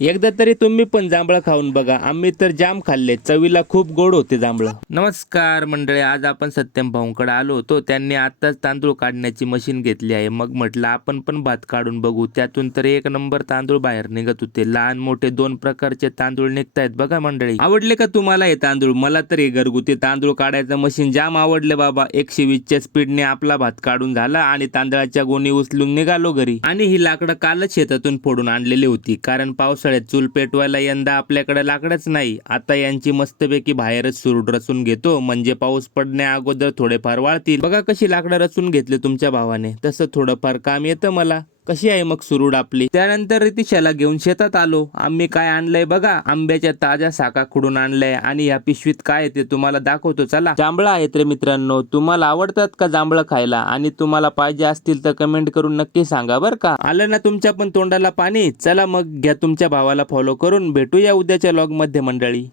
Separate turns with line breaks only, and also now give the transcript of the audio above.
एकदा तरी तुम्ही पण जांभळं खाऊन बघा. आम्ही तर जाम खाल्ले. चवीला खूप गोड होते जांभळं. नमस्कार मंडळी आज आपण सत्यम भाऊंकडे आलो होतो. त्यांनी आताच तांदूळ काढण्याची मशीन घेतली आहे. मग म्हटलं आपण पण भात काढून बघू. त्यातून तर एक नंबर तांदूळ बाहेर निघत होते. लहान मोठे दोन प्रकारचे तांदूळ निघतायत बघा मंडळी. आवडले का तुम्हाला हे तांदूळ? मला तर हे घरगुती तांदूळ काढायचं मशीन जाम आवडले बाबा. एकशे वीसच्या स्पीडने आपला भात काढून झाला आणि तांदळाच्या गोणी उचलून निघालो घरी. आणि ही लाकडं कालच शेतातून फोडून आणलेली होती. कारण पाऊस पावसाळ्यात चूल पेटवायला यंदा आपल्याकडे लाकडच नाही. आता यांची मस्तपैकी बाहेरच सुरूड रचून घेतो. म्हणजे पाऊस पडण्या अगोदर थोडेफार वाळतील. बघा कशी लाकडं रचून घेतली तुमच्या भावाने. तसं थोडंफार काम येतं मला. कशी आहे मग सुरूड आपली? त्यानंतर रितिशाला घेऊन शेतात आलो. आम्ही काय आणलंय बघा? आंब्याच्या ताज्या साका खुडून आणलंय. आणि या पिशवीत काय ते तुम्हाला दाखवतो. चला. जांभळं आहेत रे मित्रांनो. तुम्हाला आवडतात का जांभळं खायला? आणि तुम्हाला पाहिजे असतील तर कमेंट करून नक्की सांगा बरं का? आलं ना तुमच्या पण तोंडाला पाणी? चला मग घ्या तुमच्या भावाला फॉलो करून. भेटूया उद्याच्या लॉगमध्ये मंडळी.